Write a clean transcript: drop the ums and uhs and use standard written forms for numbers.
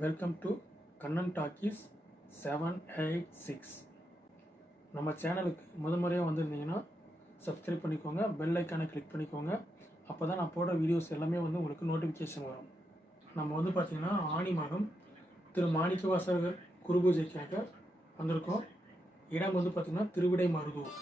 Welcome to Kannan talkies 786. நம்ம சேனலுக்கு முறையாக வந்திருந்தீங்கன்னா சப்ஸ்கிரைப் பண்ணிக்கோங்க, பெல் ஐக்கானை கிளிக் பண்ணிக்கோங்க. அப்போ தான் நான் போடுற வீடியோஸ் எல்லாமே உங்களுக்கு நோட்டிஃபிகேஷன் வரும். நம்ம பார்த்திங்கன்னா ஆணி மாதம் திரு மாணிக்கவாசகர் குருபூஜைக்காக வந்திருக்கோம். இடம் பார்த்திங்கன்னா திருவிடை மருதூர்.